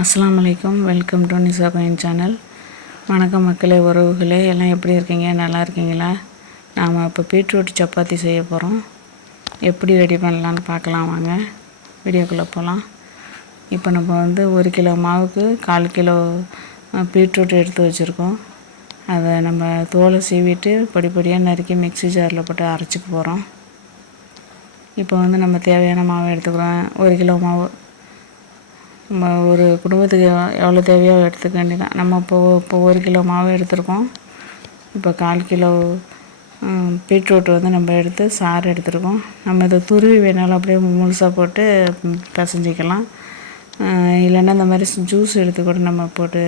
அஸ்லாம் அலைக்கும் welcome to Nisa coin channel வணக்கம் மக்களே உறவுகளே எல்லாம் எப்படி இருக்கீங்க? நல்லா இருக்கீங்களா? நாம் இப்போ பீட்ரூட் சப்பாத்தி செய்ய போகிறோம் எப்படி ரெடி பண்ணலான்னு பார்க்கலாம் வாங்க. வீடியோக்குள்ளே போகலாம் இப்போ நம்ம வந்து ஒரு கிலோ மாவுக்கு கால் கிலோ பீட்ரூட் எடுத்து வச்சுருக்கோம். அதை நம்ம தோலை சீவிட்டு படிப்படியாக நறுக்கி மிக்ஸி ஜாரில் போட்டு அரைச்சிக்க போகிறோம் இப்போ வந்து நம்ம தேவையான மாவு எடுத்துக்கிறோம். ஒரு கிலோ மாவு நம்ம ஒரு குடும்பத்துக்கு எவ்வளோ தேவையோ எடுத்துக்க வேண்டியதான் நம்ம இப்போ இப்போ ஒரு கிலோ மாவு எடுத்திருக்கோம். இப்போ கால் கிலோ பீட்ரூட் வந்து நம்ம எடுத்து சாறு எடுத்துருக்கோம். நம்ம இதை துருவி வேணாலும் அப்படியே முழுசாக போட்டு பிசைஞ்சிக்கலாம். இல்லைன்னா இந்த மாதிரி ஜூஸ் எடுத்து கூட நம்ம போட்டு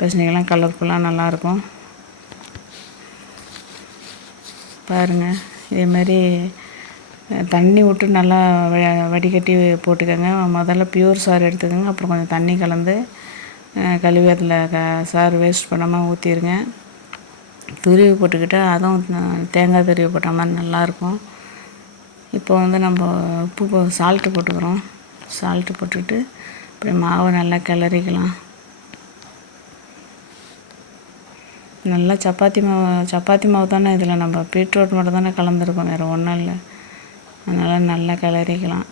பிசைஞ்சிக்கலாம். கலர்ஃபுல்லாக நல்லாயிருக்கும். பாருங்கள் இதே மாதிரி தண்ணி விட்டு நல்லா வ- வடிகட்டி போட்டுக்கோங்க. முதல்ல பியூர் சாறு எடுத்துக்கோங்க. அப்புறம் கொஞ்சம் தண்ணி கலந்து கழுவி அதில் க சாறு வேஸ்ட் பண்ணாமல் ஊற்றிடுங்க துருவி போட்டுக்கிட்டு அதுவும் தேங்காய் துருவி போட்ட மாதிரி நல்லாயிருக்கும். இப்போ வந்து நம்ம உப்பு சால்ட்டு போட்டுக்கிறோம். சால்ட்டு போட்டுக்கிட்டு அப்படியே மாவை நல்லா கிளறிக்கலாம். நல்லா சப்பாத்தி மாவு சப்பாத்தி மாவு தானே இதில் நம்ம பீட்ரூட் மட்டும் தானே கலந்துருக்கோம். வேறு ஒன்றும் இல்லை. அதனால் நல்லா கிளறிக்கலாம்.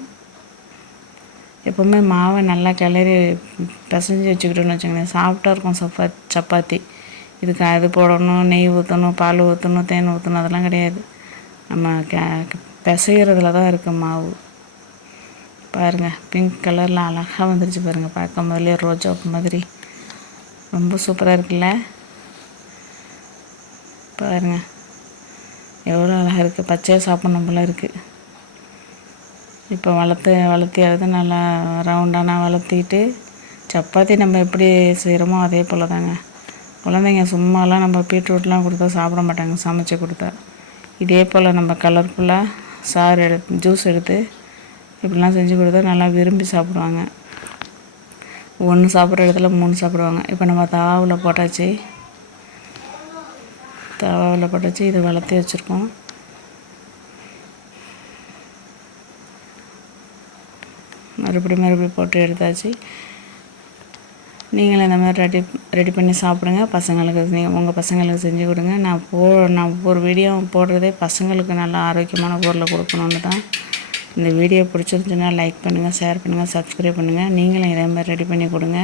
எப்போவுமே மாவை நல்லா கிளறி பிசைஞ்சு வச்சுக்கிட்டோன்னு வச்சுக்கோங்களேன். சாஃப்டாக இருக்கும் சப்பா சப்பாத்தி. இதுக்கு அது போடணும் நெய் ஊற்றணும் பால் ஊற்றணும் தேன் ஊற்றணும் அதெல்லாம் கிடையாது. நம்ம கே பிசைகிறதுல தான் இருக்குது மாவு. பாருங்கள் பிங்க் கலரில் அழகாக வந்துருச்சு பாருங்கள் பார்க்கும் போதுலேயே ரோஜா மாதிரி. ரொம்ப சூப்பராக இருக்குல்ல? பாருங்க எவ்வளோ அழகாக இருக்குது பச்சையாக சாப்பிட்ணும் போல இருக்குது இப்போ வளர்த்து வளர்த்தியாவது நல்லா ரவுண்டானா வளர்த்திட்டு சப்பாத்தி நம்ம எப்படி செய்கிறோமோ அதே போல் தாங்க குழந்தைங்க சும்மாலாம் நம்ம பீட்ரூட்லாம் கொடுத்தா சாப்பிட மாட்டாங்க சமைச்சு கொடுத்தா. இதே போல் நம்ம கலர்ஃபுல்லாக சாறு எடுத்து ஜூஸ் எடுத்து இப்படிலாம் செஞ்சு கொடுத்தா நல்லா விரும்பி சாப்பிடுவாங்க. ஒன்று சாப்பிட்ற இடத்துல மூணு சாப்பிடுவாங்க. இப்போ நம்ம தாவில் போட்டாச்சு. தாவில் போட்டாச்சு இதை வளர்த்தி வச்சுருக்கோம். மறுபடியும் மறுபடியும் போட்டு எடுத்தாச்சு. நீங்களும் இந்த மாதிரி ரெடி ரெடி பண்ணி சாப்பிடுங்க. பசங்களுக்கு நீங்கள் உங்கள் பசங்களுக்கு செஞ்சு கொடுங்க. நான் போ நான் ஒவ்வொரு வீடியோ போடுறதே பசங்களுக்கு நல்ல ஆரோக்கியமான பொருளை கொடுக்கணுன்னு தான். இந்த வீடியோ பிடிச்சிருந்துச்சுன்னா லைக் பண்ணுங்கள் ஷேர் பண்ணுங்கள் சப்ஸ்கிரைப் பண்ணுங்கள் நீங்களும் இதே மாதிரி ரெடி பண்ணி கொடுங்க.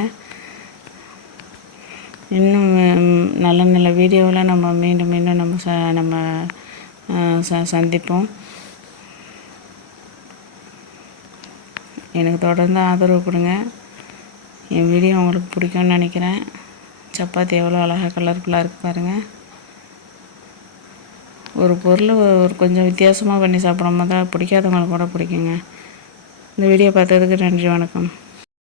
இன்னும் நல்ல நல்ல வீடியோவில் நம்ம மீண்டும் மீண்டும் நம்ம ச நம்ம ச சந்திப்போம். எனக்கு தொடர்ந்து ஆதரவு கொடுங்க. என் வீடியோ உங்களுக்கு பிடிக்கும்னு நினைக்கிறேன். சப்பாத்தி எவ்வளோ அழகாக கலர்ஃபுல்லாக இருக்குது பாருங்கள் ஒரு பொருள் ஒரு கொஞ்சம் வித்தியாசமாக பண்ணி சாப்பிடும் போது பிடிக்காதவங்களுக்கு கூட பிடிக்குங்க. இந்த வீடியோ பார்த்ததுக்கு நன்றி வணக்கம்.